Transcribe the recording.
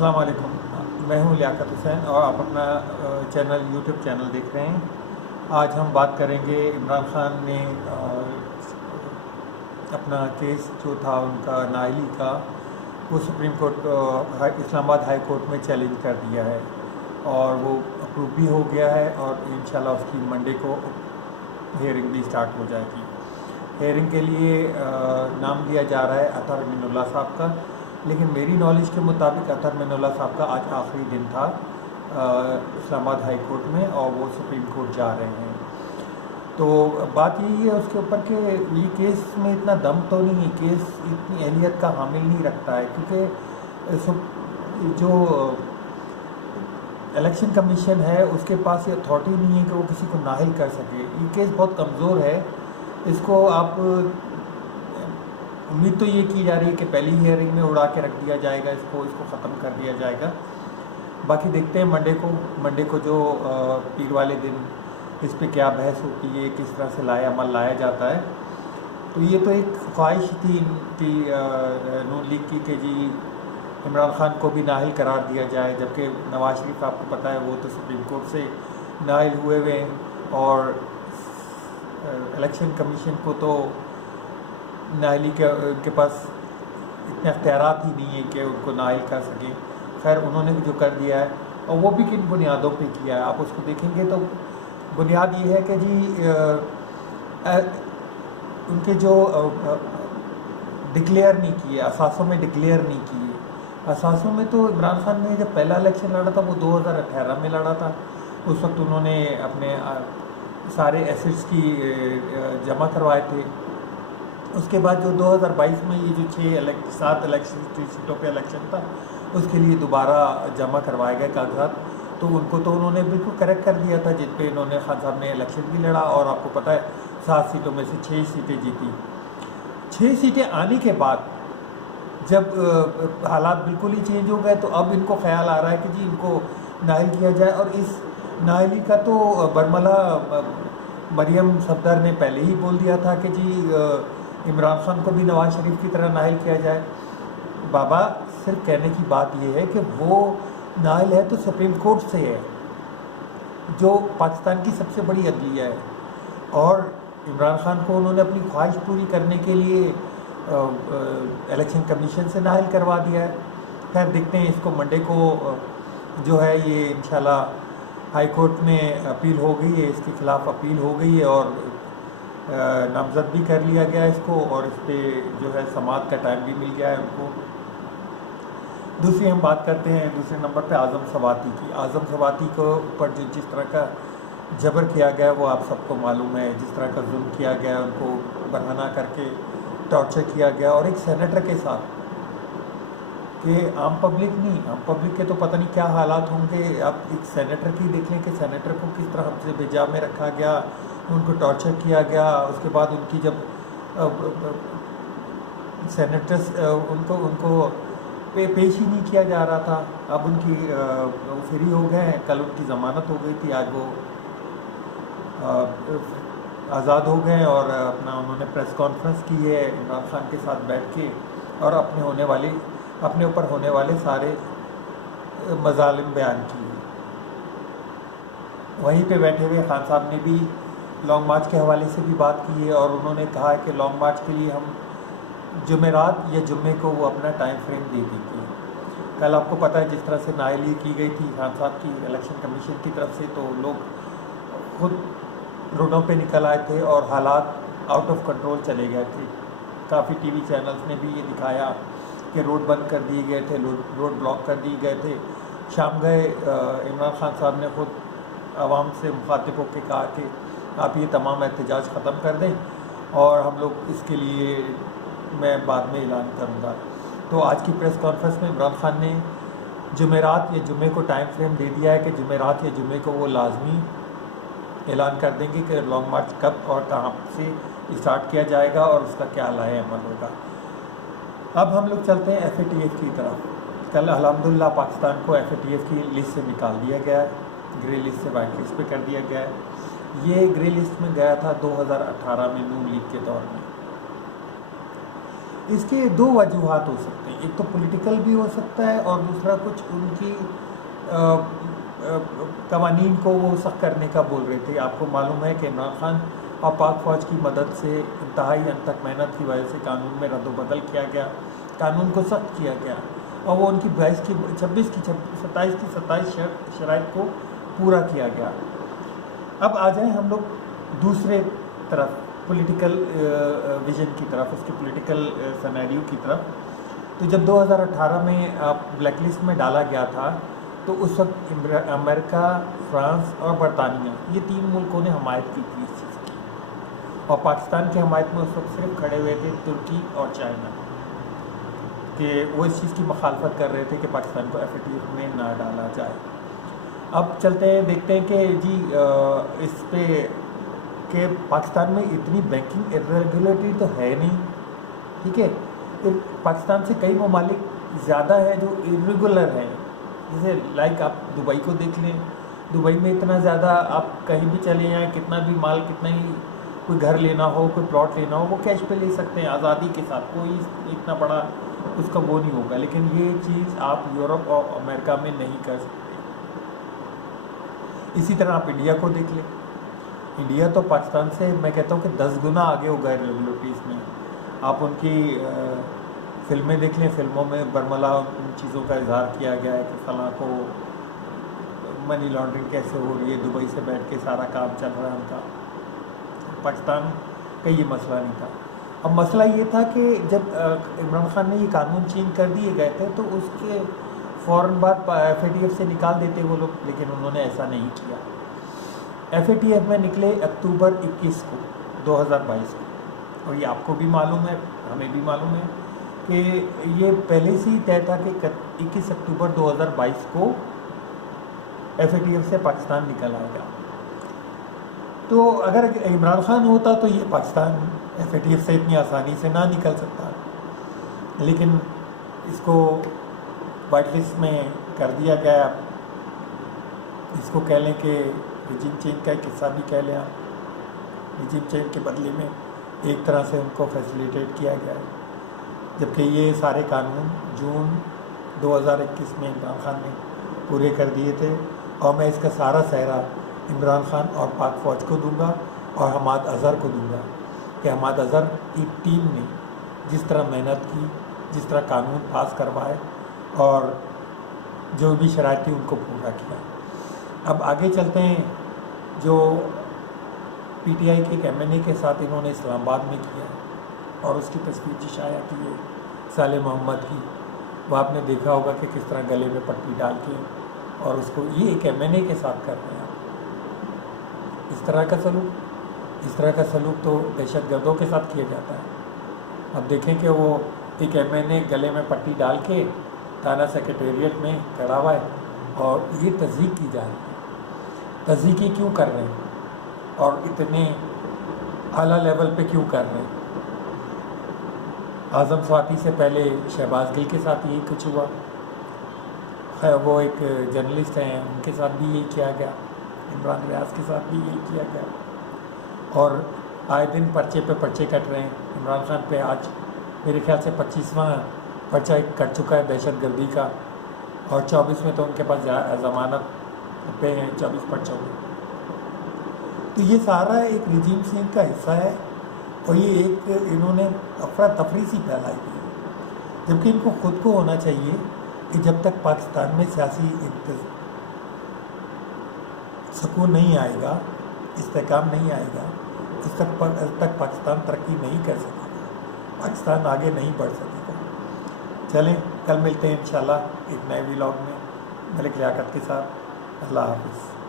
अस्सलाम वालेकुम। मैं हूं लियाकत हुसैन और आप अपना यूट्यूब चैनल देख रहे हैं। आज हम बात करेंगे इमरान खान ने अपना केस जो था उनका नाअहली का, वो supreme court Islamabad high court में चैलेंज कर दिया है और वो अप्रूव भी हो गया है और इंशाल्लाह उसकी मंडे को हेयरिंग भी स्टार्ट हो जाएगी। हेयरिंग के लिए नाम दिया जा रहा है अतहर मिनुल्लाह साहब का, लेकिन मेरी नॉलेज के मुताबिक अतहर मिनुल्लाह साहब का आज आखिरी दिन था इस्लामाबाद हाई कोर्ट में और वो सुप्रीम कोर्ट जा रहे हैं। तो बात यही है उसके ऊपर कि ये केस में इतना दम तो नहीं है, केस इतनी अहलियत का हामिल नहीं रखता है, क्योंकि जो इलेक्शन कमीशन है उसके पास ये अथॉरिटी नहीं है कि वो किसी को नाअहल कर सके। ये केस बहुत कमज़ोर है। इसको आप उम्मीद तो ये की जा रही है कि पहली हियरिंग में उड़ा के रख दिया जाएगा, इसको ख़त्म कर दिया जाएगा। बाकी देखते हैं मंडे को जो पीर वाले दिन इस पे क्या बहस होती है, किस तरह से अमल लाया जाता है। तो ये तो एक ख्वाहिश थी इनकी नून लीग की कि जी इमरान खान को भी नाअहल करार दिया जाए, जबकि नवाज शरीफ आपको पता है वो तो सुप्रीम कोर्ट से नाअहल हुए हुए हैं और इलेक्शन कमीशन को तो नाअहली के पास इतने अख्तियारात ही नहीं है कि उनको नाअहल कर सकें। खैर उन्होंने भी जो कर दिया है और वो भी किन बुनियादों पे किया है आप उसको देखेंगे तो बुनियाद ये है कि जी उनके जो डिक्लेयर नहीं किए, असासों में डिक्लेयर नहीं किए। असासों में तो इमरान खान ने जब पहला इलेक्शन लड़ा था वो 2018 में लड़ा था। उस वक्त उन्होंने अपने सारे एसेट्स की जमा करवाए थे। उसके बाद जो 2022 में ये जो 7 इलेक्शन सीटों पे इलेक्शन था उसके लिए दोबारा जमा करवाए गए कागजात, तो उनको तो उन्होंने बिल्कुल करेक्ट कर दिया था, जिन पे इन्होंने खान साहब ने इलेक्शन भी लड़ा और आपको पता है 7 सीटों में से 6 सीटें जीती। 6 सीटें आने के बाद जब हालात बिल्कुल ही चेंज हो गए तो अब इनको ख्याल आ रहा है कि जी इनको नाअहल किया जाए। और इस नाअहली का तो बरमला मरियम सफदर ने पहले ही बोल दिया था कि जी इमरान खान को भी नवाज शरीफ की तरह नाअहल किया जाए। बाबा सिर्फ कहने की बात यह है कि वो नाअहल है तो सुप्रीम कोर्ट से है, जो पाकिस्तान की सबसे बड़ी अदलिया है, और इमरान खान को उन्होंने अपनी ख्वाहिश पूरी करने के लिए इलेक्शन कमीशन से नाअहल करवा दिया है। खैर देखते हैं, इसको मंडे को जो है ये इंशाल्लाह हाई कोर्ट में अपील हो गई है, इसके ख़िलाफ़ अपील हो गई है और नामज़द भी कर लिया गया है इसको, और इस पर जो है समाअत का टाइम भी मिल गया है उनको। दूसरी हम बात करते हैं दूसरे नंबर पे आज़म सवाती की। आज़म सवाती को ऊपर जिस तरह का जबर किया गया वो आप सबको मालूम है, जिस तरह का जुल्म किया गया, उनको बरहना करके टॉर्चर किया गया, और एक सेनेटर के साथ कि आम पब्लिक नहीं, आम पब्लिक के तो पता नहीं क्या हालात होंगे। आप एक सेनेटर की देख लें कि सेनेटर को किस तरह से बेजा में रखा गया, उनको टॉर्चर किया गया। उसके बाद उनकी जब सेनेटर्स उनको पेश ही नहीं किया जा रहा था, अब उनकी वो फ्री हो गए हैं। कल उनकी ज़मानत हो गई थी, आज वो आज़ाद हो गए और अपना उन्होंने प्रेस कॉन्फ्रेंस की है इमरान खान के साथ बैठ के, और अपने ऊपर होने वाले सारे मज़ालिम बयान किए। वहीं पे बैठे हुए खान साहब ने भी लॉन्ग मार्च के हवाले से भी बात की है और उन्होंने कहा है कि लॉन्ग मार्च के लिए हम जुमेरात या जुम्मे को वो अपना टाइम फ्रेम दे देंगे। कल आपको पता है जिस तरह से नाअहली की गई थी खान साहब की इलेक्शन कमीशन की तरफ से, तो लोग खुद रोडों पे निकल आए थे और हालात आउट ऑफ कंट्रोल चले गए थे। काफ़ी टीवी चैनल्स ने भी ये दिखाया कि रोड बंद कर दिए गए थे, रोड ब्लॉक कर दिए गए थे। शाम गए इमरान खान साहब ने खुद आवाम से मुखातिब होकर कहा कि आप ये तमाम एहतजाज ख़त्म कर दें और हम लोग इसके लिए मैं बाद में ऐलान करूँगा। तो आज की प्रेस कॉन्फ्रेंस में इमरान खान ने जुमेरात या जुम्मे को टाइम फ्रेम दे दिया है कि जुमेरात या जुम्मे को वो लाजमी ऐलान कर देंगे कि लॉन्ग मार्च कब और कहाँ से स्टार्ट किया जाएगा और उसका क्या लाए अमल होगा। अब हम लोग चलते हैं FATF की तरफ। कल अल्हम्दुलिल्लाह पाकिस्तान को FATF की लिस्ट से निकाल दिया गया है, ग्रे लिस्ट से वाइट लिस्ट पे कर दिया गया है। ये ग्रे लिस्ट में गया था 2018 में नून लीग के दौर में। इसके दो वजूहात हो सकते हैं, एक तो पॉलिटिकल भी हो सकता है और दूसरा कुछ उनकी कवानीन को वो सख्त करने का बोल रहे थे। आपको मालूम है कि इमरान खान और पाक फ़ौज की मदद से इंतहाई अंतक मेहनत की वजह से कानून में रद्द-बदल किया गया, कानून को सख्त किया गया और वो उनकी 27 की 27 शराइत को पूरा किया गया। अब आ जाएं हम लोग दूसरे तरफ, पॉलिटिकल विजन की तरफ, उसके पॉलिटिकल सिनेरियो की तरफ। तो जब 2018 में ब्लैक लिस्ट में डाला गया था तो उस वक्त अमेरिका, फ्रांस और बरतानिया, ये 3 मुल्कों ने हमायत की थी इस चीज़ की, और पाकिस्तान की हमायत में उस वक्त सिर्फ खड़े हुए थे तुर्की और चाइना, कि वो इस चीज़ की मुखालफत कर रहे थे कि पाकिस्तान को FATF में ना डाला जाए। अब चलते हैं, देखते हैं कि जी इस पे कि पाकिस्तान में इतनी बैंकिंग इरेगुलरिटी तो है नहीं, ठीक है। पाकिस्तान से कई ममालिक ज़्यादा है जो इरेगुलर हैं, जैसे लाइक आप दुबई को देख लें। दुबई में इतना ज़्यादा, आप कहीं भी चले जाएँ, कितना भी माल, कितना ही कोई घर लेना हो, कोई प्लॉट लेना हो, वो कैश पे ले सकते हैं आज़ादी के साथ, कोई इतना बड़ा उसका वो नहीं होगा। लेकिन ये चीज़ आप यूरोप और अमेरिका में नहीं कर सकते। इसी तरह आप इंडिया को देख लें। इंडिया तो पाकिस्तान से मैं कहता हूँ कि 10 गुना आगे हो गए रेगुलेटरीज में। आप उनकी फिल्में देख लें, फिल्मों में बरमला उन चीज़ों का इजहार किया गया है कि फलां को मनी लॉन्ड्रिंग कैसे हो रही है, दुबई से बैठ के सारा काम चल रहा है उनका। पाकिस्तान का ये मसला नहीं था। अब मसला ये था कि जब इमरान खान ने ये कानून चेंज कर दिए गए थे तो उसके फ़ौरन बाद FATF से निकाल देते वो लोग, लेकिन उन्होंने ऐसा नहीं किया। FATF में निकले अक्टूबर 21 को 2022 को, और ये आपको भी मालूम है, हमें भी मालूम है कि ये पहले से ही तय था कि 21 अक्टूबर 2022 को FATF से पाकिस्तान निकल आएगा। तो अगर इमरान खान होता तो ये पाकिस्तान FATF से इतनी आसानी से ना निकल सकता, लेकिन इसको वाइट लिस्ट में कर दिया गया। इसको कह लें कि रिजिम चेंज का एक हिस्सा भी कह लें आप। रिजिम चेंज के बदले में एक तरह से उनको फैसिलिटेट किया गया है, जबकि ये सारे कानून जून 2021 में इमरान खान ने पूरे कर दिए थे। और मैं इसका सारा सहरा इमरान खान और पाक फ़ौज को दूंगा और हमाद अज़हर को दूंगा कि हमाद अज़हर की टीम ने जिस तरह मेहनत की, जिस तरह कानून पास करवाए और जो भी शराइत थी उनको पूरा किया। अब आगे चलते हैं। जो PTI के एक MNA के साथ इन्होंने इस्लामाबाद में किया और उसकी तस्वीर जो शाया की है साले मोहम्मद की, वो आपने देखा होगा कि किस तरह गले में पट्टी डाल के और उसको, ये एक MNA के साथ कर रहे हैं। इस तरह का सलूक तो दहशतगर्दों के साथ किया जाता है। अब देखें कि वो एक MNA गले में पट्टी डाल के थाना सेक्रेटेरिएट में खड़ा हुआ है और ये तज़ीक की जा रही है। तज़ीकी क्यों कर रहे हैं और इतने आला लेवल पे क्यों कर रहे हैं? आज़म स्वाति से पहले शहबाज गिल के साथ यही कुछ हुआ, वो एक जर्नलिस्ट हैं, उनके साथ भी यही किया गया, इमरान रियाज के साथ भी यही किया गया। और आए दिन पर्चे पे पर्चे कट रहे हैं इमरान खान पे। आज मेरे ख्याल से 25वां पर्चा कट चुका है दहशतगर्दी का, और 24 में तो उनके पास ज़मानत पे हैं, 24 पर्चों में। तो ये सारा एक रिजीम चेंज का हिस्सा है और ये एक इन्होंने अफरा तफरी सी फैलाई हुई है, जबकि इनको खुद को होना चाहिए कि जब तक पाकिस्तान में सियासी सुकून नहीं आएगा, इस्तेकाम नहीं आएगा, उस तक पाकिस्तान तरक्की नहीं कर सकेगा, पाकिस्तान आगे नहीं बढ़ सकेगा। चलें, कल मिलते हैं इंशाल्लाह एक नए व्लॉग में मलिक लियाकत के साथ। अल्लाह हाफ़िज़।